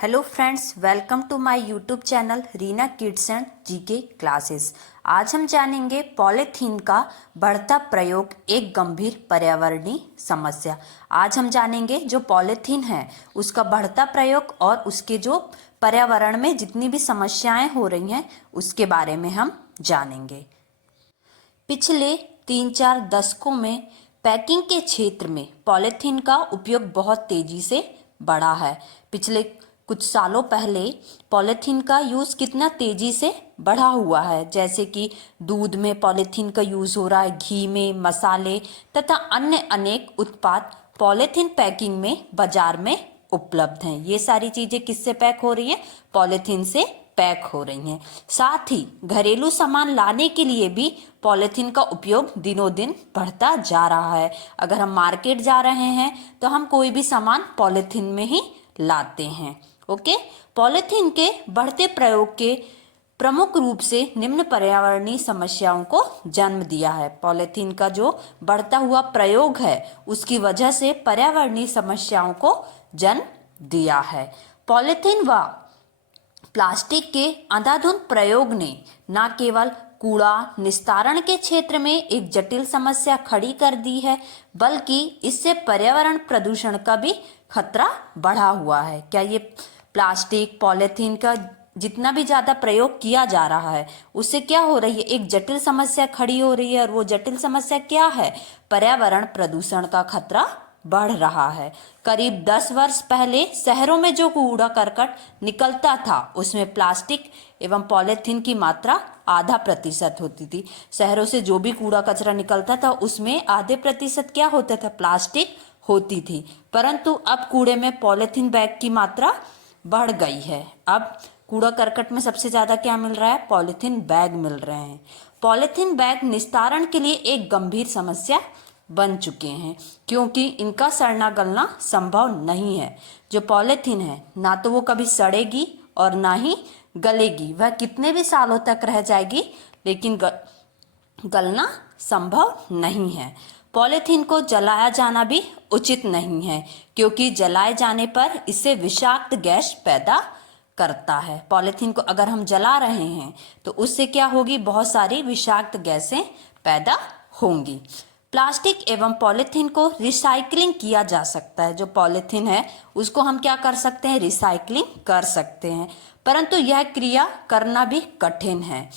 Hello friends, welcome to my YouTube channel Reena kids and GK classes. आज हम जानेंगे polythene का बढ़ता प्रयोग, एक गंभीर पर्यावरणीय समस्या। आज हम जानेंगे जो पॉलीथीन है उसका बढ़ता प्रयोग और उसके जो पर्यावरण में जितनी भी समस्याएं हो रही हैं उसके बारे में हम जानेंगे। पिछले 3-4 दशकों में पैकिंग के क्षेत्र में पॉलीथीन का उपयोग बहुत तेजी से बढ़ा है। पिछले कुछ सालों पहले पॉलीथीन का यूज़ कितना तेजी से बढ़ा हुआ है, जैसे कि दूध में पॉलीथीन का यूज़ हो रहा है, घी में, मसाले तथा अन्य अनेक उत्पाद पॉलीथीन पैकिंग में बाजार में उपलब्ध हैं। ये सारी चीज़ें किससे पैक हो रही हैं? पॉलीथीन से पैक हो रही हैं। साथ ही घरेलू सामान लाने के लिए भी पॉलीथीन का उपयोग दिनों दिन बढ़ता जा रहा है। अगर हम मार्केट जा रहे हैं तो हम कोई भी सामान पॉलीथीन में ही लाते हैं। ओके, पॉलीथीन के बढ़ते प्रयोग के प्रमुख रूप से निम्न पर्यावरणीय समस्याओं को जन्म दिया है। पॉलीथीन का जो बढ़ता हुआ प्रयोग है उसकी वजह से पर्यावरणीय समस्याओं को जन्म दिया है। पॉलीथीन व प्लास्टिक के अंधाधुंध प्रयोग ने न केवल कूड़ा निस्तारण के क्षेत्र में एक जटिल समस्या खड़ी कर दी है, बल्कि इससे पर्यावरण प्रदूषण का भी खतरा बढ़ा हुआ है। क्या ये प्लास्टिक पॉलीथीन का जितना भी ज़्यादा प्रयोग किया जा रहा है उससे क्या हो रही है? एक जटिल समस्या खड़ी हो रही है, और वो जटिल समस्या क्या है? पर्यावरण प्रदूषण का खतरा बढ़ रहा है। करीब 10 वर्ष पहले शहरों में जो कूड़ा करकट निकलता था उसमें प्लास्टिक एवं पॉलीथीन की मात्रा आधा प्रतिशत होती थी। शहरों से जो भी कूड़ा कचरा निकलता था उसमें आधे प्रतिशत क्या होता था? प्लास्टिक होती थी। परंतु अब कूड़े में पॉलीथीन बैग की मात्रा बढ़ गई है। अब कूड़ा करकट में सबसे ज्यादा क्या मिल रहा है? पॉलीथीन बैग मिल रहे हैं। पॉलीथीन बैग निस्तारण के लिए एक गंभीर समस्या बन चुके हैं, क्योंकि इनका सड़ना गलना संभव नहीं है। जो पॉलीथीन है ना तो वो कभी सड़ेगी और ना ही गलेगी, वह कितने भी सालों तक रह जाएगी, लेकिन गलना संभव नहीं है। पॉलीथीन को जलाया जाना भी उचित नहीं है, क्योंकि जलाए जाने पर इससे विषाक्त गैस पैदा करता है। पॉलीथीन को अगर हम जला रहे हैं तो उससे क्या होगी? बहुत सारी विषाक्त गैसें पैदा होंगी। प्लास्टिक एवं पॉलीथीन को रिसाइकलिंग किया जा सकता है। जो पॉलीथीन है उसको हम क्या कर सकते हैं? रिसाइकलिंग कर सकते हैं, परंतु यह क्रिया करना भी कठिन है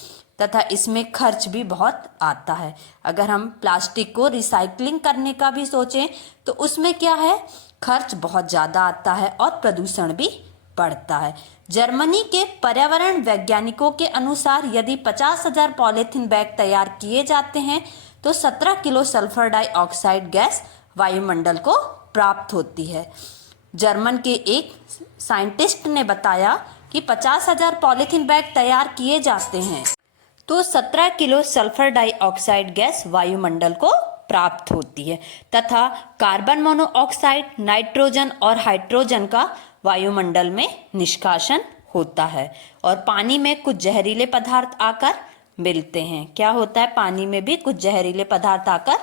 तथा इसमें खर्च भी बहुत आता है। अगर हम प्लास्टिक को रिसाइकलिंग करने का भी सोचें तो उसमें क्या है? खर्च बहुत ज़्यादा आता है और प्रदूषण भी बढ़ता है। जर्मनी के पर्यावरण वैज्ञानिकों के अनुसार यदि 50,000 पॉलीथीन बैग तैयार किए जाते हैं तो 17 किलो सल्फर डाइऑक्साइड गैस वायुमंडल को प्राप्त होती है। जर्मन के एक साइंटिस्ट ने बताया कि 50,000 पॉलीथीन बैग तैयार किए जाते हैं तो 17 किलो सल्फर डाइऑक्साइड गैस वायुमंडल को प्राप्त होती है तथा कार्बन मोनोऑक्साइड, नाइट्रोजन और हाइड्रोजन का वायुमंडल में निष्कासन होता है और पानी में कुछ जहरीले पदार्थ आकर मिलते हैं। क्या होता है? पानी में भी कुछ जहरीले पदार्थ आकर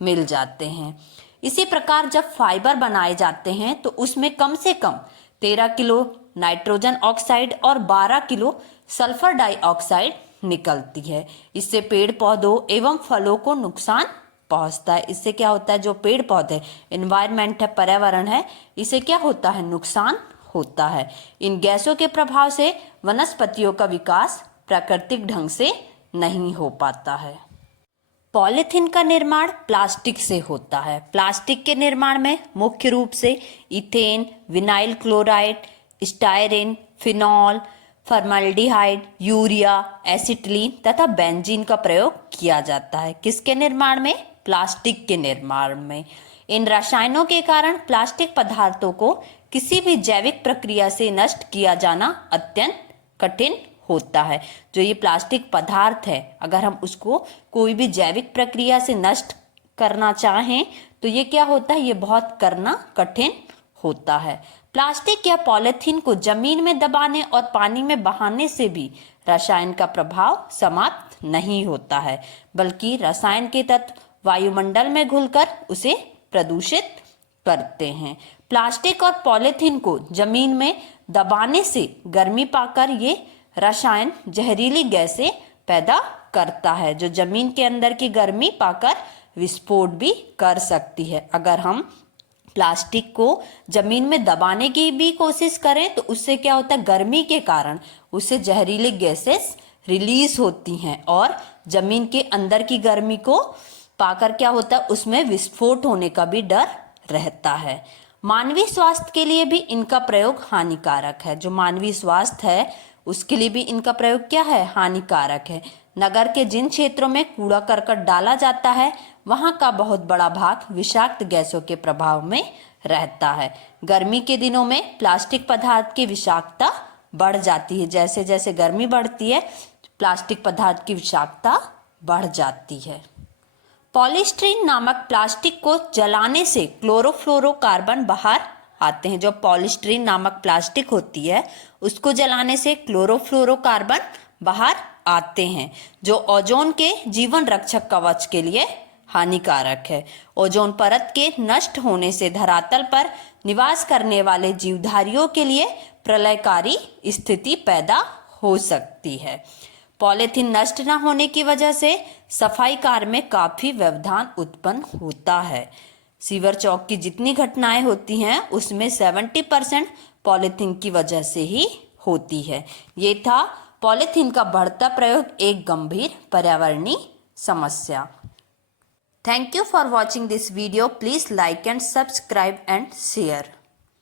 मिल जाते हैं। इसी प्रकार जब फाइबर बनाए जाते हैं तो उसमें कम से कम 13 किलो नाइट्रोजन ऑक्साइड और 12 किलो सल्फर डाइऑक्साइड निकलती है। इससे पेड़ पौधों एवं फलों को नुकसान पहुंचता है। इससे क्या होता है? जो पेड़ पौधे, एनवायरमेंट है, पर्यावरण है, इसे क्या होता है? नुकसान होता है। इन गैसों के प्रभाव से वनस्पतियों का विकास प्राकृतिक ढंग से नहीं हो पाता है। पॉलीथीन का निर्माण प्लास्टिक से होता है। प्लास्टिक के निर्माण में मुख्य रूप से ethane, vinyl chloride, styrene, phenol, formaldehyde, urea, acetylene तथा बेंजीन का प्रयोग किया जाता है। किसके निर्माण में? प्लास्टिक के निर्माण में। इन रसायनों के कारण प्लास्टिक पदार्थों को किसी भी जैविक प्रक्रिया से नष्ट किया जाना अत्यंत कठिन होता है। जो ये प्लास्टिक पदार्थ है, अगर हम उसको कोई भी जैविक प्रक्रिया से नष्ट करना चाहें तो ये क्या होता है? ये बहुत करना कठिन होता है। प्लास्टिक या पॉलीथीन को जमीन में दबाने और पानी में बहाने से भी रसायन का प्रभाव समाप्त नहीं होता है, बल्कि रसायन के तत्व वायुमंडल में घुलकर उसे प्रदूषित करते हैं। प्लास्टिक और पॉलीथीन को जमीन में दबाने से गर्मी पाकर ये रसायन जहरीली गैसें पैदा करता है, जो जमीन के अंदर की गर्मी पाकर विस्फोट भी कर सकती है। अगर हम प्लास्टिक को जमीन में दबाने की भी कोशिश करें तो उससे क्या होता है, गर्मी के कारण उससे जहरीली गैसेस रिलीज होती हैं और जमीन के अंदर की गर्मी को पाकर क्या होता है, उसमें विस्फोट होने का भी डर रहता है। मानवीय स्वास्थ्य के लिए भी इनका प्रयोग हानिकारक है। जो मानवीय स्वास्थ्य है उसके लिए भी इनका प्रयोग क्या है, हानिकारक है। नगर के जिन क्षेत्रों में कूड़ा करकट डाला जाता है वहां का बहुत बड़ा भाग विषाक्त गैसों के प्रभाव में रहता है। गर्मी के दिनों में प्लास्टिक पदार्थ की विषाक्तता बढ़ जाती है। जैसे जैसे गर्मी बढ़ती है प्लास्टिक पदार्थ की विषाक्तता बढ़ जाती है। पॉलीस्टीरीन नामक प्लास्टिक को जलाने से क्लोरोफ्लोरोकार्बन बाहर आते हैं। जो पॉलीस्टीरीन नामक प्लास्टिक होती है उसको जलाने से क्लोरोफ्लोरोकार्बन बाहर आते हैं, जो ओजोन के जीवन रक्षक कवच के लिए हानिकारक है। ओजोन परत के नष्ट होने से धरातल पर निवास करने वाले जीवधारियों के लिए प्रलयकारी स्थिति पैदा हो सकती है। पॉलीथीन नष्ट न होने की वजह से सफाई कार्य में काफी व्यवधान उत्पन्न होता है। सीवर चौक की जितनी घटनाएं होती हैं उसमें 70% पॉलीथीन की वजह से ही होती है। ये था पॉलीथीन का बढ़ता प्रयोग, एक गंभीर पर्यावरणीय समस्या। Thank you for watching this video. Please like and subscribe and share.